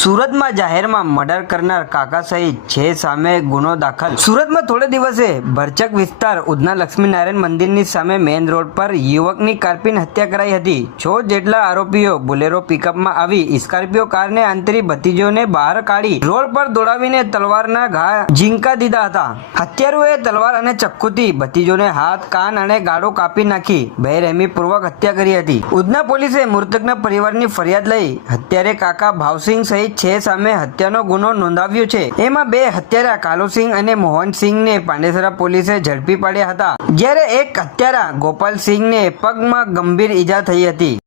સુરતમાં જાહેરમાં મર્ડર કરનાર કાકા સહિત છે સામે ગુનો દાખલ. સુરતમાં થોડે દિવસે ભરચક વિસ્તાર ઉધના લક્ષ્મીનારાયણ મંદિરની સામે મેઇન રોડ પર યુવકની કારપીન હત્યા કરાઈ હતી. છ જેટલા આરોપીઓ બુલેરો પિકઅપમાં આવી. સ્કોર્પિયો કારને આંતરી ભતીજોને બહાર કાઢી રોડ પર દોડાવીને તલવારના ઘા ઝીંકા દીધા હતા. હત્યારુએ તલવાર અને ચક્કુથી ભતીજોને હાથ, કાન અને ગાળો કાપી નાખી. બેરહેમી પૂર્વક હત્યા કરી હતી. ઉધના પોલીસે મૃતકના પરિવારની ફરિયાદ લઈ હત્યારે કાકા ભાવસિંહ સહિત છે સામે હત્યાનો ગુનો નોંધાવ્યો છે. એમાં બે હત્યારા કાલુસિંહ અને મોહનસિંહને પાંડેસરા પોલીસે ઝડપી પાડ્યા હતા. જ્યારે એક હત્યારા ગોપાલસિંહને પગમાં ગંભીર ઈજા થઈ હતી.